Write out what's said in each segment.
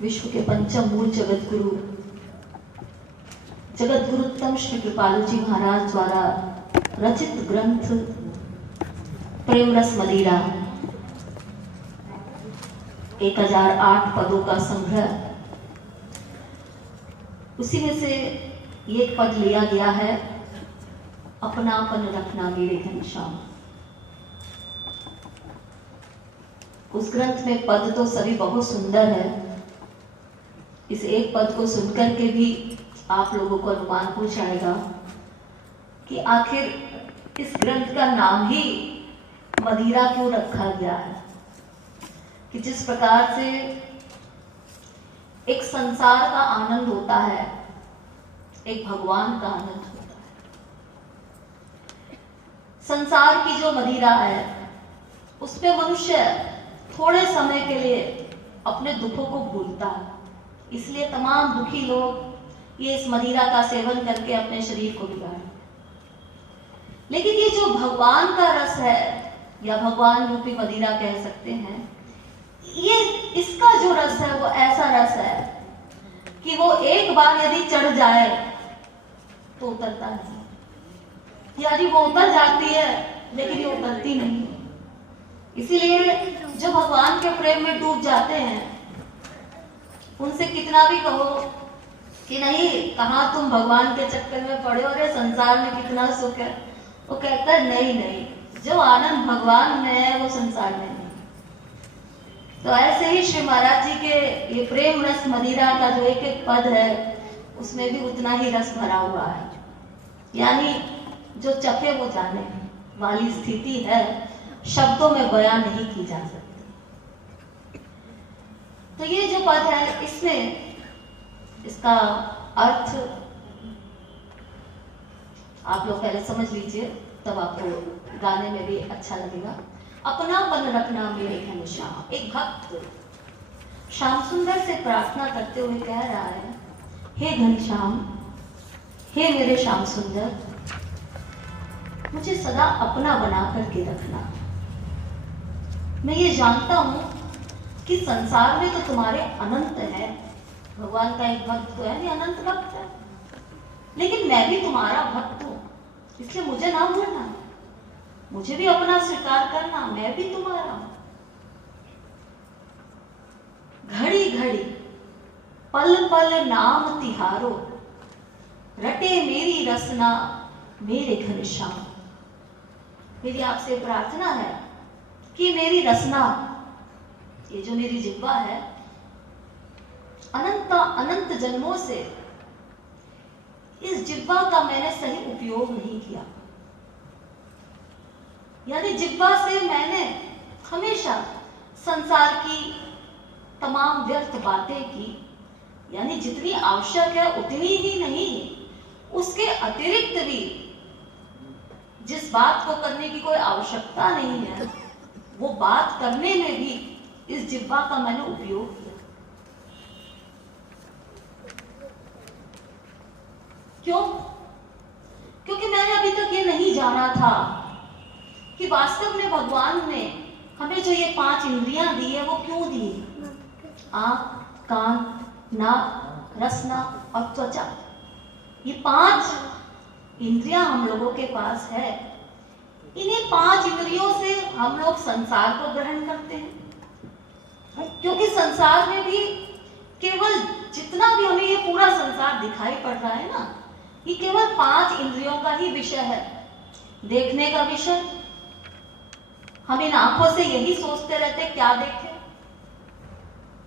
विश्व के पंचम मूल जगतगुरुत्तम श्री कृपालु जी महाराज द्वारा रचित ग्रंथ प्रेम रस मदिरा 1008 पदों का संग्रह। उसी में से ये पद लिया गया है, अपनापन रखना मेरे घनश्याम। उस ग्रंथ में पद तो सभी बहुत सुंदर है। इस एक पद को सुनकर के भी आप लोगों को अनुमान हो जाएगा कि आखिर इस ग्रंथ का नाम ही मदिरा क्यों रखा गया है। कि जिस प्रकार से एक संसार का आनंद होता है, एक भगवान का आनंद होता है। संसार की जो मदिरा है उसमें मनुष्य थोड़े समय के लिए अपने दुखों को भूलता है। इसलिए तमाम दुखी लोग ये इस मदिरा का सेवन करके अपने शरीर को बिगाड़ते। लेकिन ये जो भगवान का रस है, या भगवान रूपी मदिरा कह सकते हैं, ये इसका जो रस है वो ऐसा रस है कि वो एक बार यदि चढ़ जाए तो उतरता नहीं। यदि वो उतर जाती है लेकिन ये उतरती नहीं। इसीलिए जो भगवान के प्रेम में डूब जाते हैं उनसे कितना भी कहो कि नहीं, कहाँ तुम भगवान के चक्कर में पड़े हो, रे संसार में कितना सुख है, वो कहता है नहीं नहीं, जो आनंद भगवान में है वो संसार में नहीं। तो ऐसे ही श्री महाराज जी के ये प्रेम रस मदिरा का जो एक एक पद है उसमें भी उतना ही रस भरा हुआ है। यानी जो चखे वो जाने वाली स्थिति है, शब्दों में बयान नहीं की जा सकती। तो ये जो पद है इसमें इसका अर्थ आप लोग पहले समझ लीजिए, तब आपको गाने में भी अच्छा लगेगा। अपनापन रखना मेरे घनश्याम। एक भक्त श्याम सुंदर से प्रार्थना करते हुए कह रहा है, हे घनश्याम, हे मेरे श्याम सुंदर, मुझे सदा अपना बना करके रखना। मैं ये जानता हूं कि संसार में तो तुम्हारे अनंत है, भगवान का एक भक्त तो है नहीं, अनंत भक्त है, लेकिन मैं भी तुम्हारा भक्त हूं, इसलिए मुझे ना भूलना, मुझे भी अपना स्वीकार करना, मैं भी तुम्हारा हूं। घड़ी घड़ी पल पल नाम तिहारो, रटे मेरी रसना मेरे घनश्याम। मेरी आपसे प्रार्थना है कि मेरी रसना, ये जो मेरी जिह्वा है, अनंत जन्मों से इस जिह्वा का मैंने सही उपयोग नहीं किया। यानी जिह्वा से मैंने हमेशा संसार की तमाम व्यर्थ बातें की, यानी जितनी आवश्यक है उतनी ही नहीं, उसके अतिरिक्त भी जिस बात को करने की कोई आवश्यकता नहीं है वो बात करने में भी इस जिह्वा का मैंने उपयोग किया। क्यों? क्योंकि मैंने अभी तक ये नहीं जाना था कि वास्तव में भगवान ने हमें जो ये 5 इंद्रियां दी है वो क्यों दी है। आंख, कान, नाक, रसना और त्वचा, ये 5 इंद्रियां हम लोगों के पास है। इन्हीं 5 इंद्रियों से हम लोग संसार को ग्रहण करते हैं, क्योंकि संसार में भी केवल जितना भी हमें ये पूरा संसार दिखाई पड़ रहा है ना, ये केवल 5 इंद्रियों का ही विषय है। देखने का विषय, हम इन आंखों से यही सोचते रहते क्या देखें,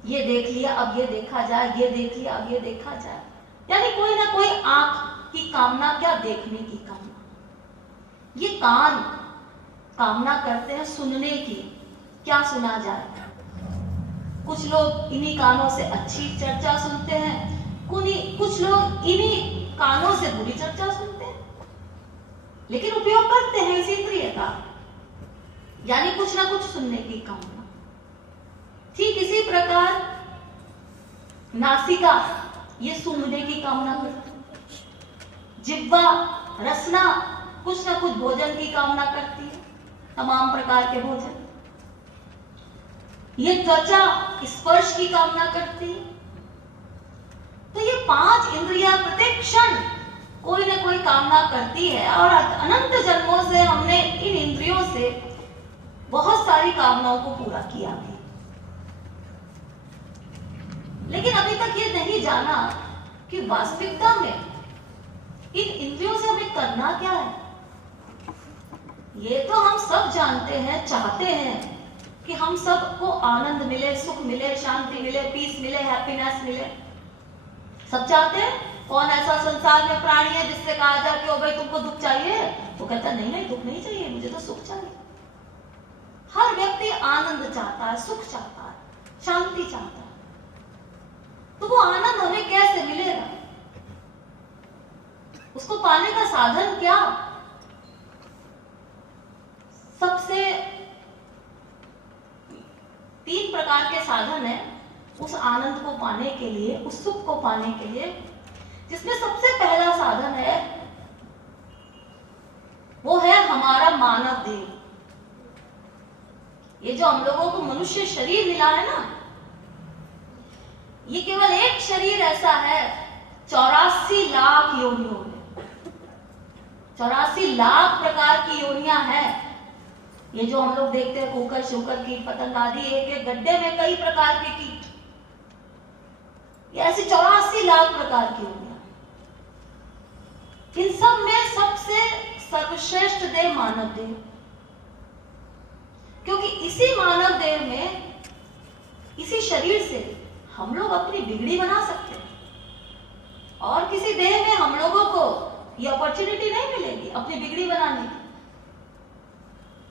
ये देख लिया अब ये देखा जाए, ये देख लिया अब ये देखा जाए। यानी कोई ना कोई आंख की कामना, क्या देखने की कामना। ये कान कामना करते हैं सुनने की, क्या सुना जाए। कुछ लोग इन्हीं कानों से अच्छी चर्चा सुनते हैं, कुछ लोग इन्हीं कानों से बुरी चर्चा सुनते हैं, लेकिन उपयोग करते हैं इस इंद्रिय का, यानी कुछ ना कुछ सुनने की कामना। ठीक इसी प्रकार नासिका ये सूंघने की कामना करती है। जिह्वा रसना कुछ ना कुछ भोजन की कामना करती है, तमाम प्रकार के भोजन। ये त्वचा स्पर्श की कामना करती है। तो ये 5 इंद्रियां प्रत्येक क्षण कोई ना कोई कामना करती है और अनंत जन्मों से हमने इन इंद्रियों से बहुत सारी कामनाओं को पूरा किया भी। लेकिन अभी तक ये नहीं जाना कि वास्तविकता में इन इंद्रियों से हमें करना क्या है। ये तो हम सब जानते हैं, चाहते हैं कि हम सबको आनंद मिले, सुख मिले, शांति मिले, पीस मिले, हैप्पीनेस मिले। सब चाहते हैं। कौन ऐसा संसार में प्राणी है जिससे कहा जाए कि ओ भाई तुमको दुख चाहिए, वो कहता नहीं नहीं दुख नहीं चाहिए, मुझे तो सुख चाहिए। हर व्यक्ति आनंद चाहता है, सुख चाहता है, शांति चाहता है। तो वो आनंद हमें कैसे मिलेगा? उसको पाने का साधन क्या? सबसे 3 प्रकार के साधन है उस आनंद को पाने के लिए, उस सुख को पाने के लिए। जिसमें सबसे पहला साधन है वो है हमारा मानव देह। ये जो हम लोगों को मनुष्य शरीर मिला है ना, ये केवल एक शरीर ऐसा है 84 लाख योनियों में। 84 लाख प्रकार की योनियां हैं। ये जो हम लोग देखते हैं कुकर, शुकर, कीट पतंग आदि, एक एक गड्ढे में कई प्रकार के कीट, ये ऐसी 84 लाख प्रकार की योनियां। इन सब में सबसे सर्वश्रेष्ठ देह मानव देह, क्योंकि इसी मानव देह में, इसी शरीर से हम लोग अपनी बिगड़ी बना सकते हैं। और किसी देह में हम लोगों को ये अपॉर्चुनिटी नहीं मिलेगी अपनी बिगड़ी बनाने की,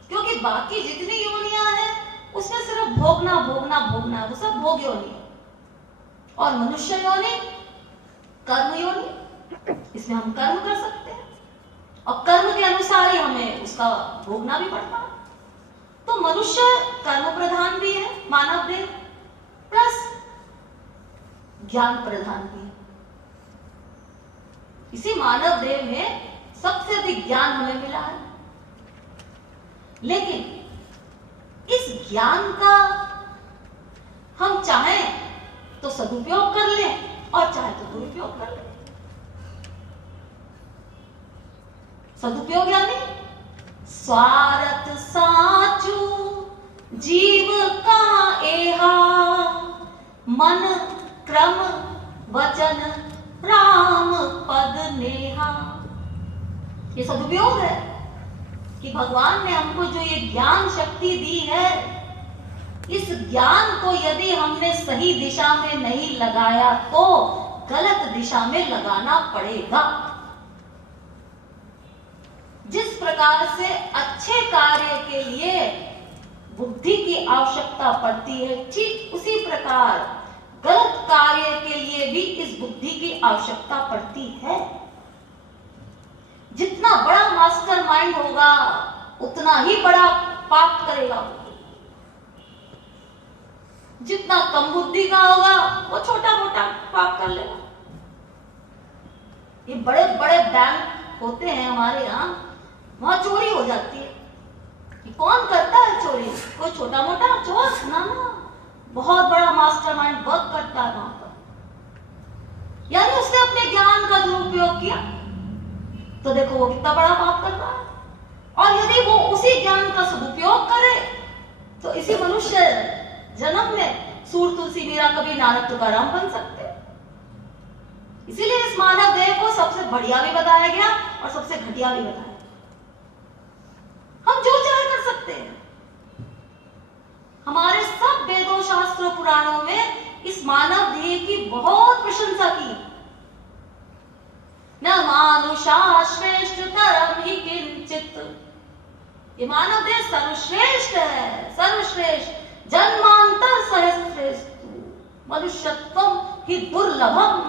क्योंकि बाकी जितनी योनियां हैं उसमें सिर्फ भोगना भोगना भोगना, वो सब भोग योनि। और मनुष्य योनि कर्म योनि, इसमें हम कर्म कर सकते हैं और कर्म के अनुसार ही हमें उसका भोगना भी पड़ता है। तो मनुष्य कर्म प्रधान भी है मानव देह, प्लस ज्ञान प्रधान भी है। इसी मानव देह में सबसे अधिक ज्ञान हमें मिला है। लेकिन इस ज्ञान का हम चाहें तो सदुपयोग कर लें और चाहे तो दुरुपयोग कर लें। सदुपयोग यानी स्वार्थ साचू जीव का एहा, मन क्रम वचन राम पद नेहा। ये सदुपयोग है कि भगवान ने हमको जो ये ज्ञान शक्ति दी है, इस ज्ञान को यदि हमने सही दिशा में नहीं लगाया तो गलत दिशा में लगाना पड़ेगा। जिस प्रकार से अच्छे कार्य के लिए बुद्धि की आवश्यकता पड़ती है, ठीक उसी प्रकार गलत कार्य के लिए भी इस बुद्धि की आवश्यकता पड़ती है। जितना बड़ा मास्टर माइंड होगा उतना ही बड़ा पाप करेगा। जितना कम बुद्धि का होगा वो छोटा मोटा पाप कर लेगा। ये बड़े बड़े बैंक होते हैं हमारे यहाँ, वहां चोरी हो जाती है। कि कौन करता है चोरी? कोई छोटा मोटा चोर ना, बहुत बड़ा मास्टरमाइंड वर्क करता है वहां पर। यानी उसने अपने ज्ञान का दुरुपयोग किया तो देखो वो कितना बड़ा पाप कर रहा है। और यदि वो उसी ज्ञान का सदुपयोग करे तो इसी मनुष्य जन्म में सूर तुलसी मीरा कभी नारद तुकाराम बन सकते। इसीलिए इस मानव देह को सबसे बढ़िया भी बताया गया और सबसे घटिया भी बताया। हम जो चाहे कर सकते हैं। हमारे सब वेदों, शास्त्रों, पुराणों में इस मानव देह की बहुत प्रशंसा की। न मानुषा श्रेष्ठ तरम ही किंचित। ये मानव देह सर्वश्रेष्ठ है, सर्वश्रेष्ठ। जन्मांतर सहस्रेस्तु मनुष्यत्वम ही दुर्लभम।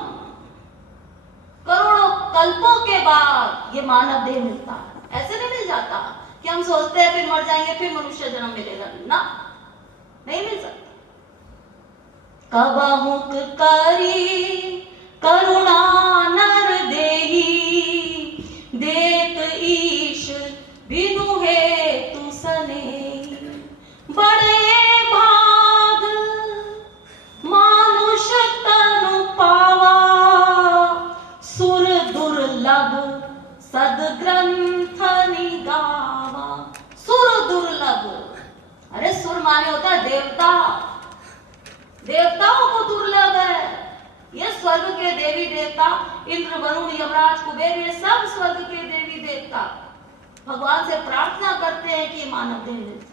करोड़ों कल्पों के बाद ये मानव देह मिलता है। ऐसे नहीं मिल जाता कि हम सोचते हैं फिर मर जाएंगे फिर मनुष्य जन्म मिलेगा, ना, नहीं मिल सकता। कबहुक करी करुणा नर देही, देत ईश बिनु हेतु सने। बड़े भाग मानुष तनु पावा, सुर दुर्लभ सदग्रंथ निगावा। सुर दुर्लभ, अरे सुर माने होता है देवता, देवताओं को दुर्लभ है। ये स्वर्ग के देवी देवता इंद्र वरुण यमराज कुबेर, ये सब स्वर्ग के देवी देवता भगवान से प्रार्थना करते हैं कि मानव देह मिल जाए।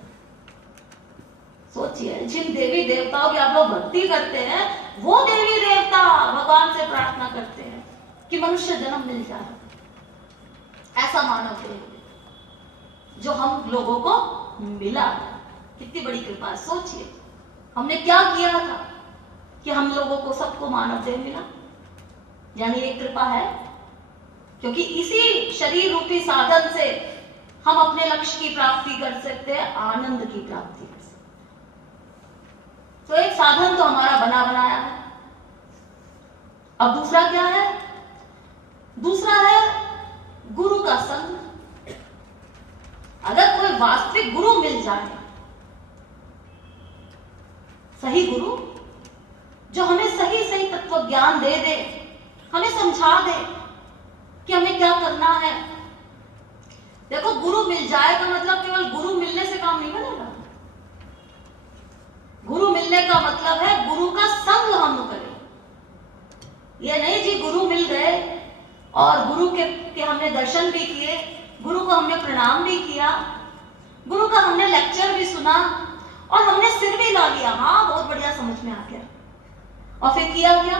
सोचिए, जिन देवी देवताओं की आप लोग भक्ति करते हैं, वो देवी देवता भगवान से प्रार्थना करते हैं कि मनुष्य जन्म मिल जाए, ऐसा मानव देह जो हम लोगों को मिला। कितनी बड़ी कृपा। सोचिए, हमने क्या किया था कि हम लोगों को सबको मानव देह मिला। यानी एक कृपा है, क्योंकि इसी शरीर रूपी साधन से हम अपने लक्ष्य की प्राप्ति कर सकते हैं, आनंद की प्राप्ति कर सकते हैं। तो एक साधन तो हमारा बना बनाया है। अब दूसरा क्या है? दूसरा है गुरु का संग। अगर कोई वास्तविक गुरु मिल जाए, सही गुरु जो हमें सही सही तत्व ज्ञान दे दे, हमें समझा दे कि हमें क्या करना है। देखो, गुरु मिल जाए का मतलब केवल गुरु मिलने से काम नहीं बनेगा। गुरु मिलने का मतलब है गुरु का संग हम करें। ये नहीं जी गुरु मिल गए और गुरु के हमने दर्शन भी किए, गुरु को हमने प्रणाम भी किया, गुरु का हमने लेक्चर भी सुना और हमने सिर भी ला लिया, हाँ बहुत बढ़िया समझ में आ गया, और फिर किया क्या?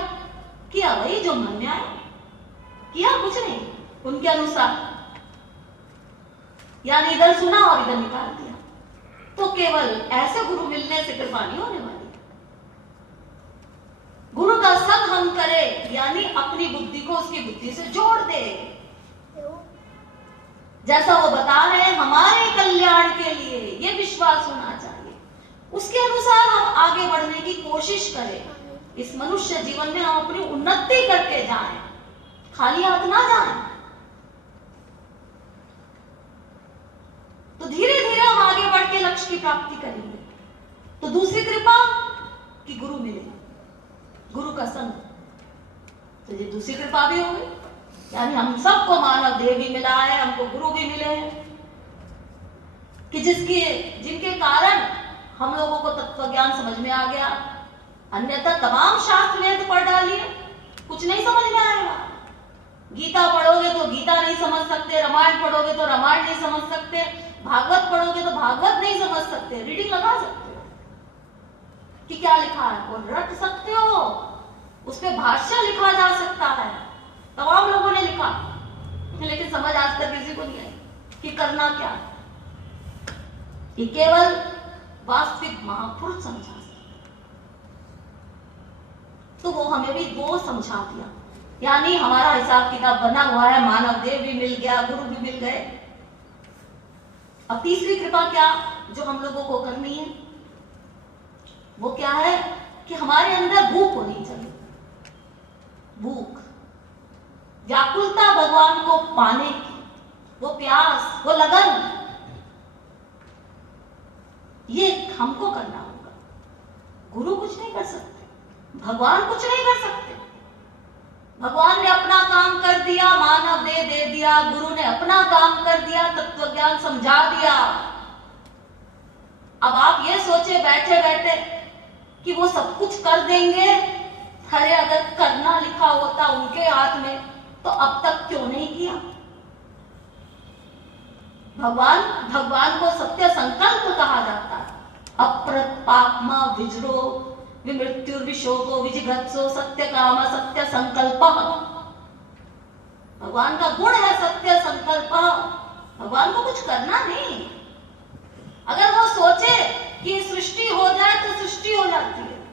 किया वही जो मन में आया, किया कुछ नहीं उनके अनुसार, यानी इधर सुना और इधर निकाल दिया। तो केवल ऐसे गुरु मिलने से कृपा नहीं होने वाली। गुरु का संग हम करें, यानी अपनी बुद्धि को उसकी बुद्धि से जोड़ दे। जैसा वो बता रहे हैं, हमारे कल्याण के लिए ये विश्वास होना चाहिए, उसके अनुसार हम आगे बढ़ने की कोशिश करें। इस मनुष्य जीवन में हम अपनी उन्नति करके जाएं, खाली हाथ ना जाएं। तो धीरे धीरे हम आगे बढ़ के लक्ष्य की प्राप्ति करेंगे। तो दूसरी कृपा कि गुरु मिले, गुरु का संग। तो ये दूसरी कृपा भी हो गई, यानी हम सबको मानव देह भी मिला है, हमको गुरु भी मिले हैं कि जिनके कारण हम लोगों को तत्व ज्ञान समझ में आ गया। अन्यथा तमाम शास्त्र वेद पढ़ डालिए, कुछ नहीं समझ में आएगा। गीता पढ़ोगे तो गीता नहीं समझ सकते, रामायण पढ़ोगे तो रामायण नहीं समझ सकते, भागवत पढ़ोगे तो भागवत नहीं समझ सकते। रीडिंग लगा सकते हो कि क्या लिखा है, वो रट सकते हो, उस पे भाष्य लिखा जा सकता है, तमाम लोगों ने लिखा, लेकिन समझ आज तक किसी को नहीं आई कि करना क्या है। ये केवल वास्तविक महापुरुष समझा सकते। तो वो हमें भी वो समझा दिया, यानी हमारा हिसाब किताब बना हुआ है, मानव देह भी मिल गया, गुरु भी मिल गए। अब तीसरी कृपा क्या जो हम लोगों को करनी है, वो क्या है कि हमारे अंदर भूख होनी चाहिए। भूख, व्याकुलता भगवान को पाने की, वो प्यास, वो लगन, ये हमको करना होगा। गुरु कुछ नहीं कर सकते, भगवान कुछ नहीं कर सकते। भगवान ने अपना काम कर दिया, मानव दे दिया, गुरु ने अपना काम कर दिया, तत्व ज्ञान समझा दिया। अब आप ये सोचे बैठे बैठे कि वो सब कुछ कर देंगे। अरे अगर करना लिखा होता उनके हाथ में तो अब तक क्यों नहीं किया? भगवान को सत्य संकल्प कहा जाता है। अप्रपात्मा विजरो विमृत्युर्विशोको विजिघत्सो सत्य काम सत्य संकल्प। भगवान का गुण है सत्य संकल्प। भगवान को कुछ करना नहीं। अगर वो सोचे कि सृष्टि हो जाए तो सृष्टि हो जाती है,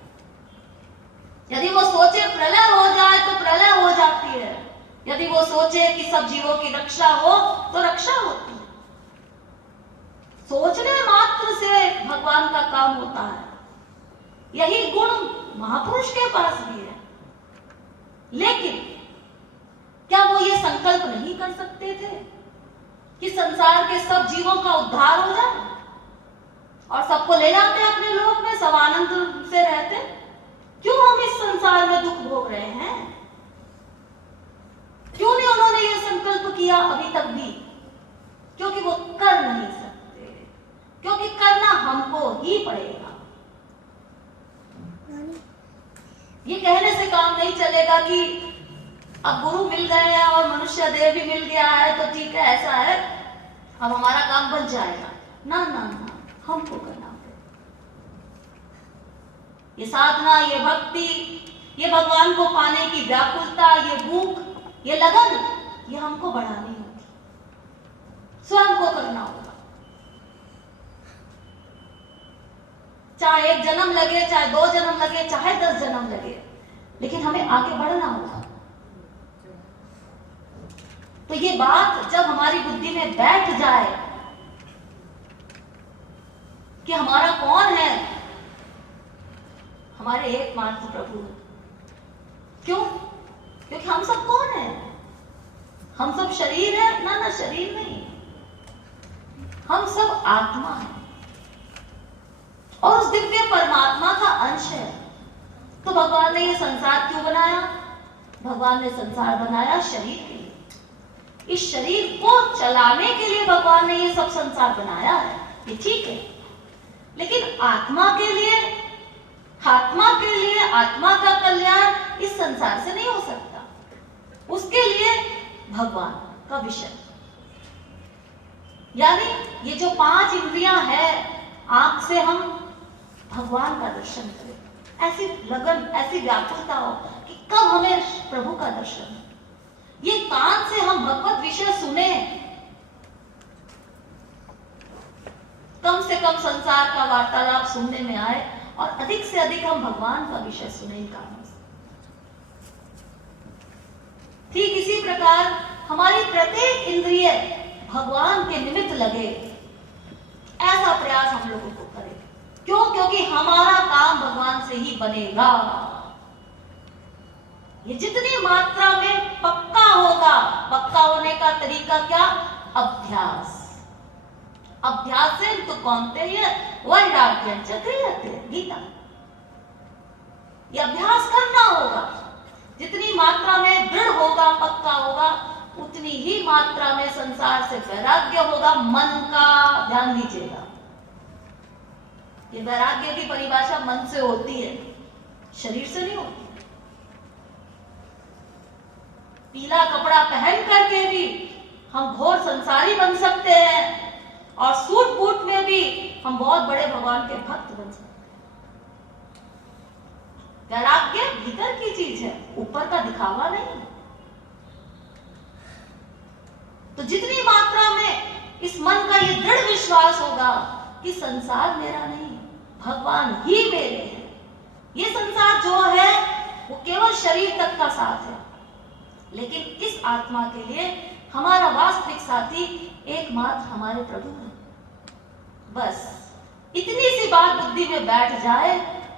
यदि वो सोचे प्रलय हो जाए तो प्रलय हो जाती है, यदि वो सोचे कि सब जीवों की रक्षा हो तो रक्षा होती है। सोचने मात्र से भगवान का काम होता है। यही गुण महापुरुष के पास भी है, लेकिन क्या वो ये संकल्प नहीं कर सकते थे कि संसार के सब जीवों का उद्धार हो जाए और सबको ले जाते अपने लोक में, सब आनंद से रहते? क्यों हम इस संसार में दुख भोग रहे हैं? क्यों नहीं उन्होंने ये संकल्प किया अभी तक भी? क्योंकि वो कर नहीं सकते, क्योंकि करना हमको ही पड़ेगा। ये कहने से काम नहीं चलेगा कि अब गुरु मिल गए हैं और मनुष्य देह भी मिल गया है तो ठीक है, ऐसा है, अब हमारा काम बन जाएगा। ना ना ना, हमको करना पड़ेगा। ये साधना, ये भक्ति, ये भगवान को पाने की व्याकुलता, ये भूख, ये लगन, ये हमको बढ़ानी होगी, स्वयं को करना होगा। चाहे 1 जन्म लगे, चाहे 2 जन्म लगे, चाहे 10 जन्म लगे, लेकिन हमें आगे बढ़ना होगा। तो ये बात जब हमारी बुद्धि में बैठ जाए कि हमारा कौन है, हमारे एकमात्र प्रभु। क्यों? क्योंकि हम सब कौन है? हम सब शरीर है? ना ना, शरीर नहीं, हम सब आत्मा है और उस दिव्य परमात्मा का अंश है। तो भगवान ने ये संसार क्यों बनाया? भगवान ने संसार बनाया शरीर के लिए। इस शरीर को चलाने के लिए भगवान ने ये सब संसार बनाया है, ये ठीक है, लेकिन आत्मा के लिए, आत्मा का कल्याण इस संसार से नहीं हो सकता। उसके लिए भगवान का विषय, यानी ये जो 5 इंद्रियां हैं, आंख से हम भगवान का दर्शन करें, ऐसी लगन, ऐसी व्याकुलता हो कि कब हमें प्रभु का दर्शन हो। ये कान से हम भगवत विषय सुने, कम से कम संसार का वार्तालाप सुनने में आए और अधिक से अधिक हम भगवान का विषय सुने इन कानों से। ठीक इसी प्रकार हमारी प्रत्येक इंद्रिय भगवान के निमित्त लगे, ऐसा प्रयास हम लोगों को करें। क्यों? क्योंकि हमारा काम भगवान से ही बनेगा। ये जितनी मात्रा में पक्का होगा, पक्का होने का तरीका क्या? अभ्यास। अभ्यासेन तु कौन्तेय वैराग्यं च क्रियते, गीता। ये अभ्यास करना होगा। जितनी मात्रा में दृढ़ होगा, पक्का होगा, उतनी ही मात्रा में संसार से वैराग्य होगा। मन का ध्यान दीजिएगा, ये वैराग्य की परिभाषा मन से होती है, शरीर से नहीं होती। पीला कपड़ा पहन करके भी हम घोर संसारी बन सकते हैं और सूट बूट में भी हम बहुत बड़े भगवान के भक्त बन सकते हैं। वैराग्य भीतर की चीज है, ऊपर का दिखावा नहीं। तो जितनी मात्रा में इस मन का ये दृढ़ विश्वास होगा कि संसार मेरा नहीं, भगवान ही मेरे हैं, ये संसार जो है वो केवल शरीर तक का साथ है, लेकिन इस आत्मा के लिए हमारा वास्तविक साथी एकमात्र हमारे प्रभु हैं। बस इतनी सी बात बुद्धि में बैठ जाए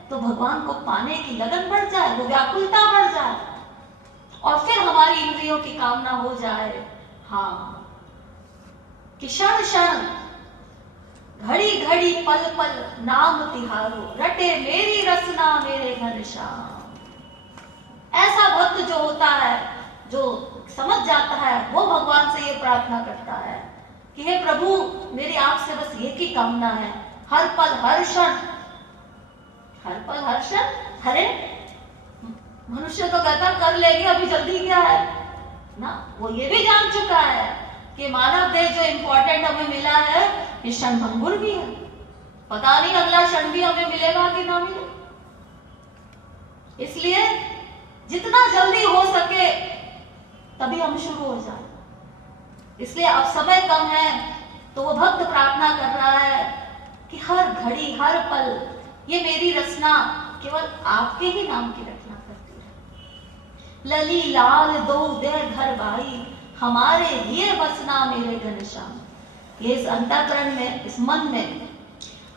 तो भगवान को पाने की लगन बढ़ जाए, वो व्याकुलता बढ़ जाए और फिर हमारी इंद्रियों की कामना हो जाए, हाँ, कि क्षण क्षण, घड़ी घड़ी, पल पल नाम तिहारो, रटे मेरी रसना मेरे घनश्याम। ऐसा भक्त जो होता है, जो समझ जाता है, वो भगवान से ये प्रार्थना करता है कि हे प्रभु, मेरी आपसे बस एक ही कामना है, हर पल हर क्षण, हर पल हर क्षण। अरे मनुष्य तो कहता कर लेंगे, अभी जल्दी क्या है ना। वो ये भी जान चुका है कि मानव देह जो इंपॉर्टेंट हमें मिला है, ये क्षण भंगुर भी है, पता नहीं अगला क्षण भी हमें मिलेगा कि ना मिले। इसलिए जितना जल्दी हो सके तभी हम शुरू हो जाए। इसलिए अब समय कम है तो वो भक्त प्रार्थना कर रहा है कि हर घड़ी हर पल ये मेरी रचना केवल आपके ही नाम की रचना करती है। लली लाल दो दे घर भाई, हमारे लिए बसना मेरे घनश्याम। ये इस अंतःकरण में, इस मन में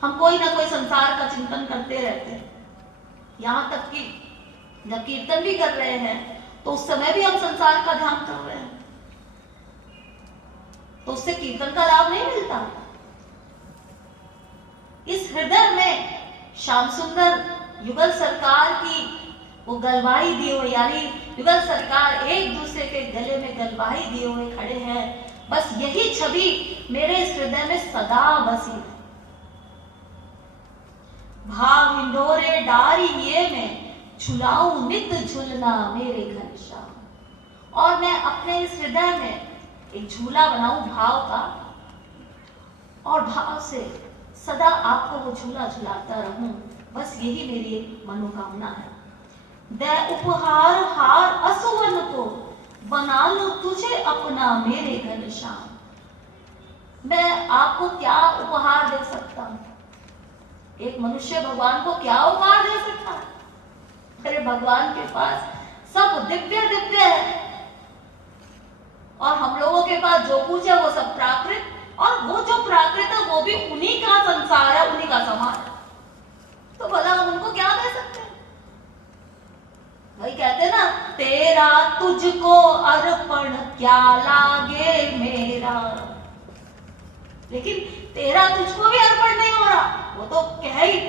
हम कोई ना कोई संसार का चिंतन करते रहते हैं, यहाँ तक कि जब कीर्तन भी कर रहे हैं तो उस समय भी हम संसार का ध्यान कर रहे हैं, तो उससे कीर्तन का लाभ नहीं मिलता। इस हृदय में श्याम सुंदर युगल सरकार की वो गलवाई दिए हुए, यानी युगल सरकार एक दूसरे के गले में गलवाई दिए हुए खड़े हैं। बस यही छवि मेरे इस हृदय में सदा बसी है। भाव हिंडोरे डारी ये में झुलाऊं नित झुलना मेरे घनश्याम। और मैं अपने इस हृदय में एक झूला बनाऊं भाव का, और भाव से सदा आपको वो झूला झुलाता रहूं। बस यही मेरी एक मनोकामना है। दे उपहार हार असुवन को बना लूं तुझे अपना मेरे घनश्याम। मैं आपको क्या उपहार दे सकता हूं? एक मनुष्य भगवान को क्या उपहार दे सकता है? अरे भगवान के पास सब दिव्य दिव्य है, और हम लोगों के पास जो कुछ है वो सब प्राकृत, और वो जो प्राकृत है वो भी उन्हीं का संसार है, उन्हीं का समान है। तो भला हम उनको क्या दे सकते हैं? वही कहते ना, तेरा तुझको अर्पण क्या लागे मेरा। लेकिन तेरा तुझको भी अर्पण नहीं हो रहा, वो तो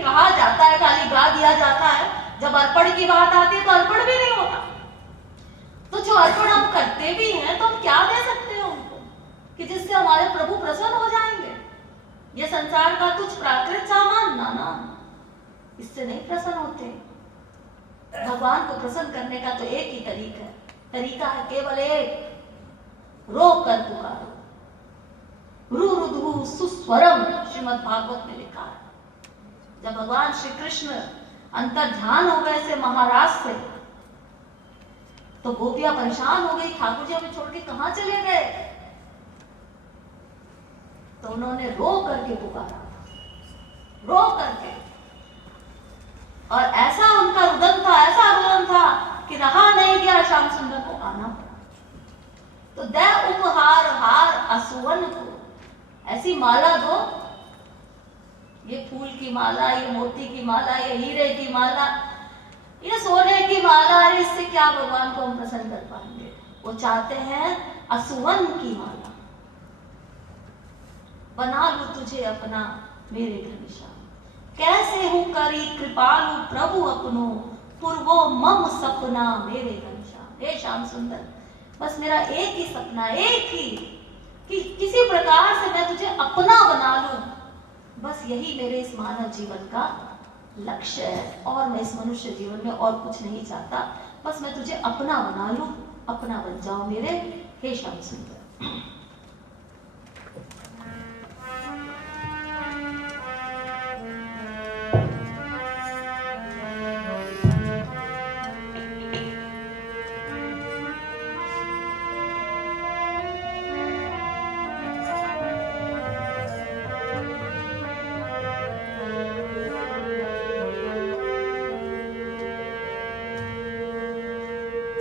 कहा जाता है, खाली गा दिया जाता है। जब अर्पण की बात आती है तो अर्पण भी नहीं होता। तो जो अर्पण हम करते भी हैं तो हम क्या दे सकते हैं उनको कि जिससे हमारे प्रभु प्रसन्न हो जाएंगे? ये संसार का कुछ प्राकृत सामान ना, इससे नहीं प्रसन्न होते। भगवान को प्रसन्न करने का तो एक ही तरीका है, केवल एक, रो कर पुकारो। रुरुधु सुस्वरम श्रीमद् भागवत में लिखा है। जब भगवान श्री कृष्ण अंतर्ध्यान हो गए से महाराज से, तो गोपियां परेशान हो गई, ठाकुर जी हमें छोड़ के कहां चले गए? तो उन्होंने रो करके पुकारा, रो करके, और ऐसा उनका रुदन था कि रहा नहीं गया, श्याम सुंदर को आना पड़ा। तो दे उपहार हार असुवन को, ऐसी माला दो, ये फूल की माला, ये मोती की माला, ये हीरे की माला, ये सोने की माला, इससे क्या भगवान को हम प्रसन्न कर पाएंगे? वो चाहते हैं असुवन की माला। बना लूं तुझे अपना मेरे घनश्याम, कैसे हूं करी कृपालु प्रभु अपनो, पूर्वो मम सपना मेरे घनश्याम। हे श्याम सुंदर, बस मेरा एक ही सपना, एक ही, कि किसी प्रकार से मैं तुझे अपना बना लूं। बस यही मेरे इस मानव जीवन का लक्ष्य है, और मैं इस मनुष्य जीवन में और कुछ नहीं चाहता। बस मैं तुझे अपना बना लूं, अपना बन जाओ मेरे, हे श्याम सुंदर।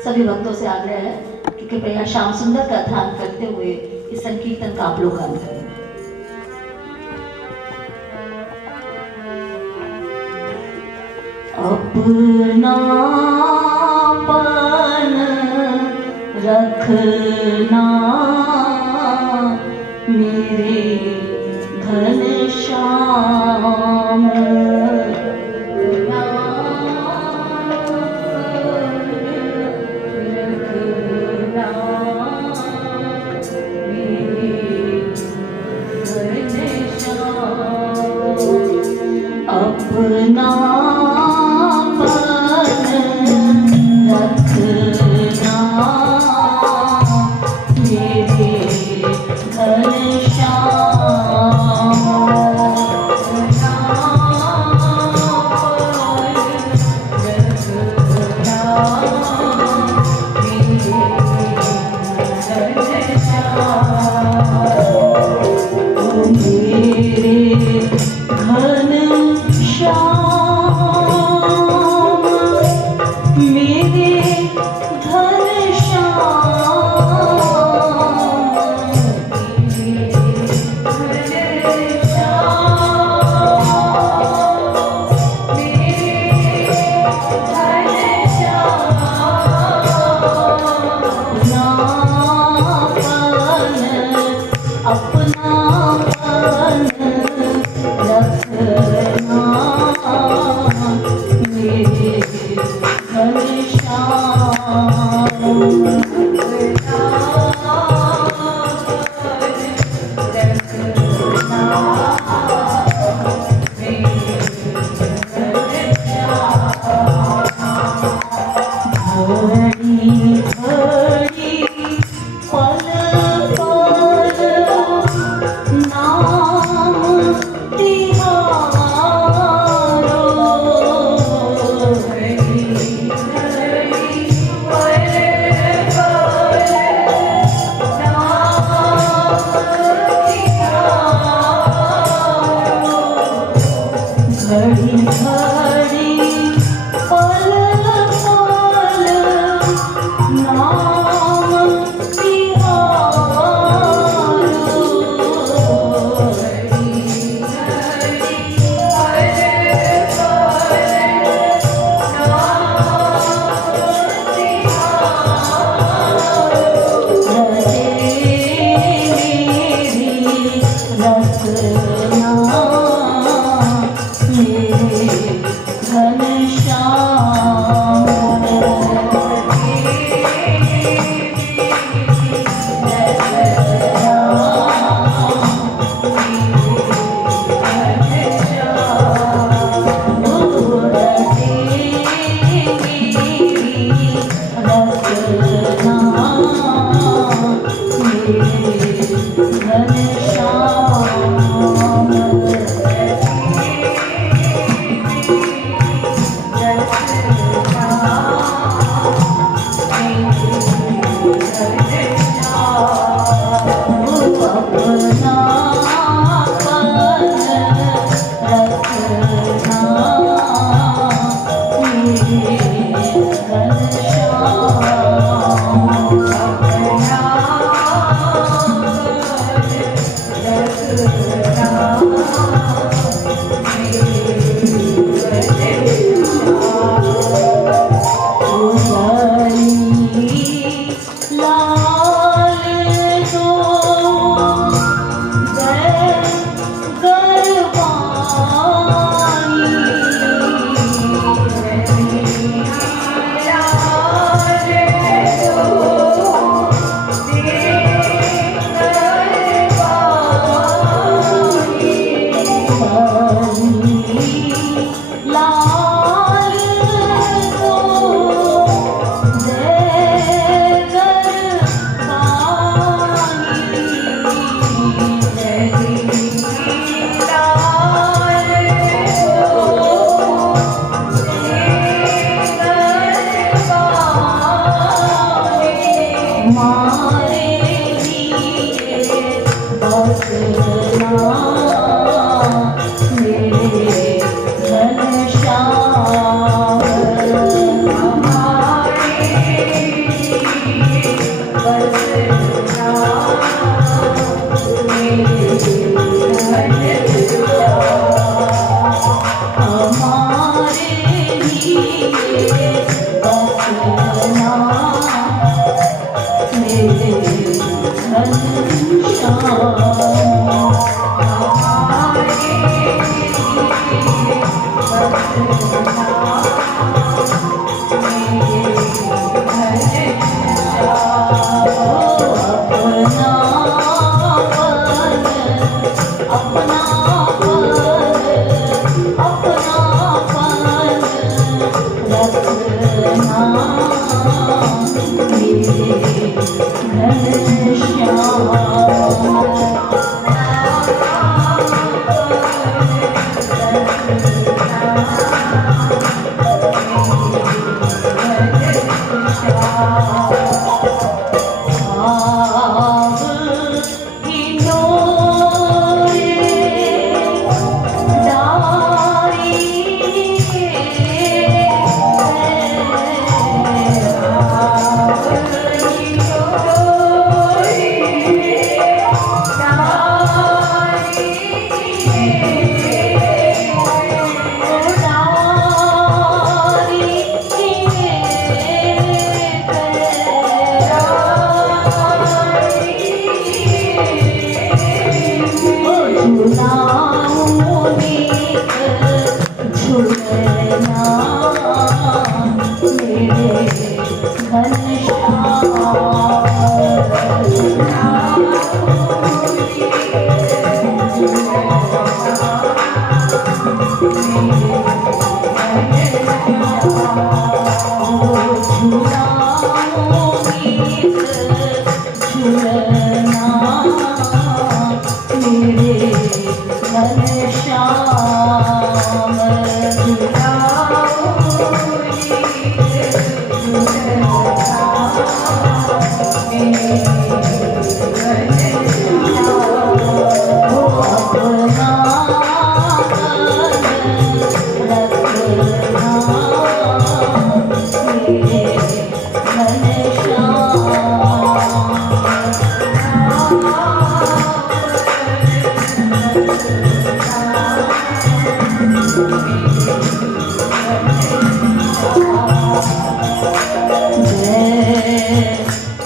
सभी भक्तों से आग्रह है कि कृपया श्याम सुंदर का ध्यान करते हुए इस संकीर्तन का आप लोग गान करें। अपनापन रखना मेरे घनश्याम, अपना पन रखना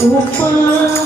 ऊपर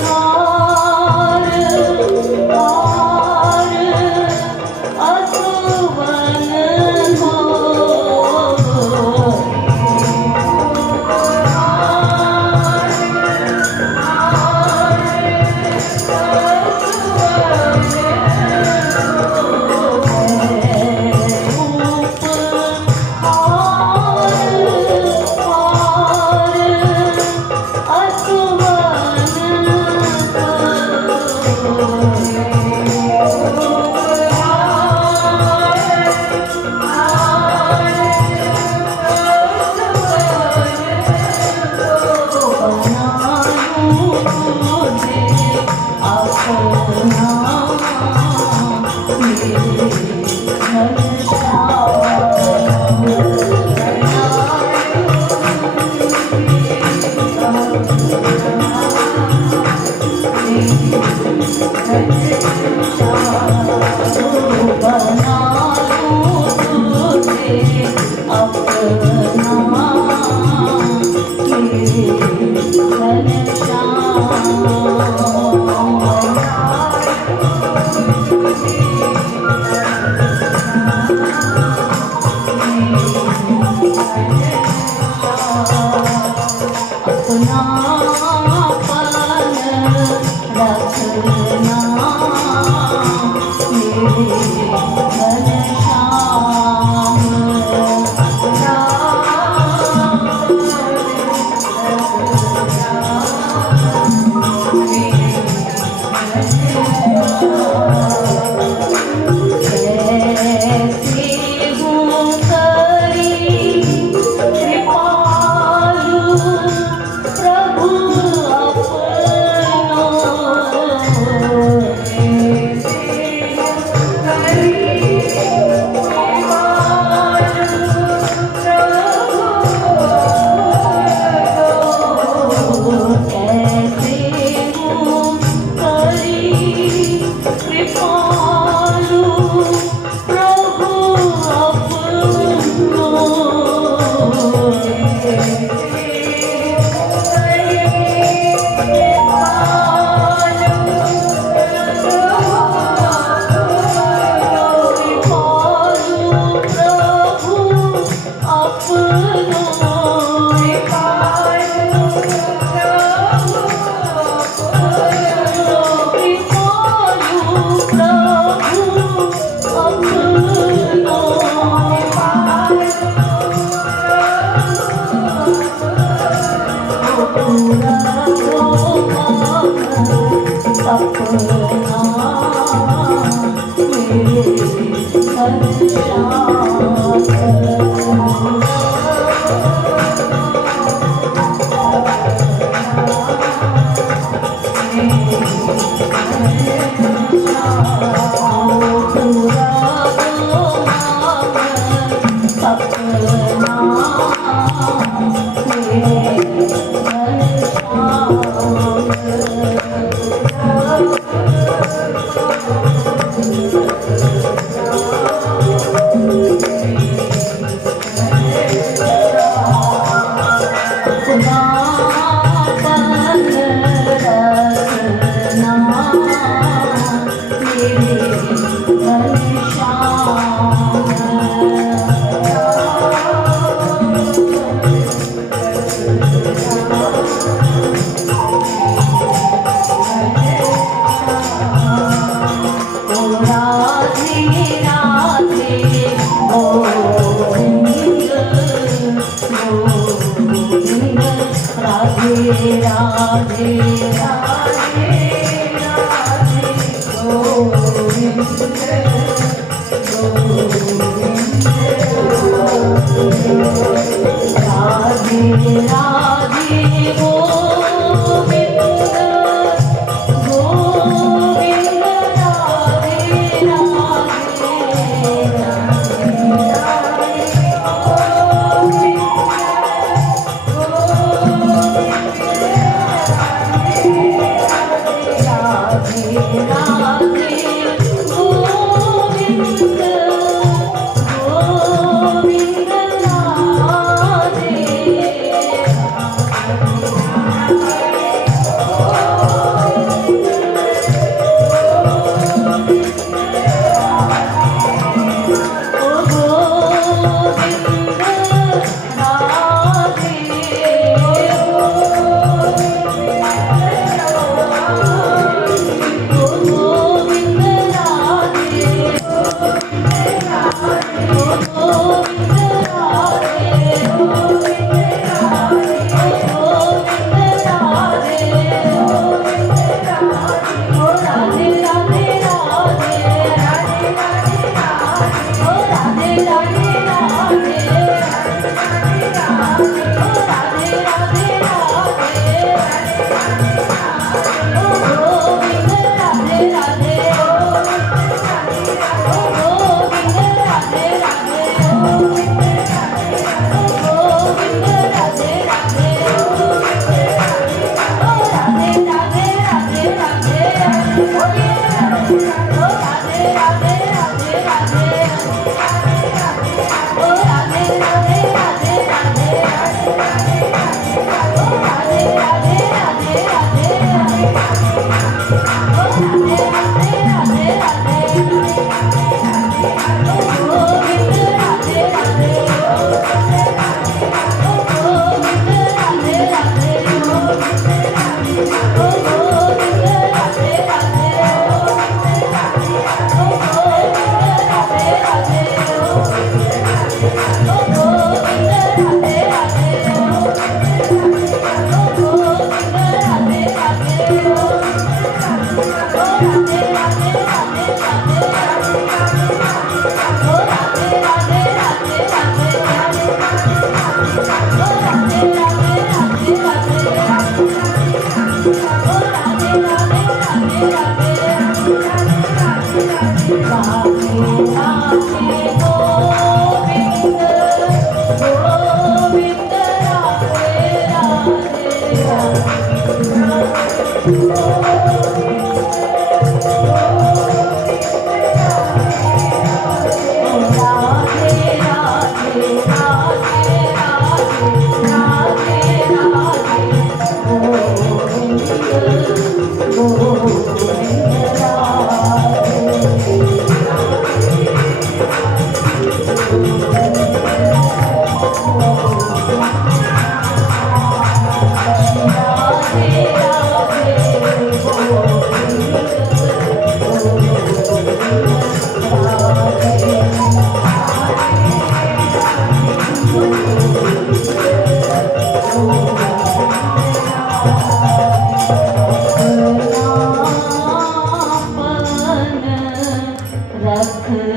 Govinda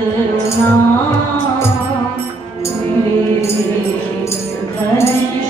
नाम मेरे घनश्याम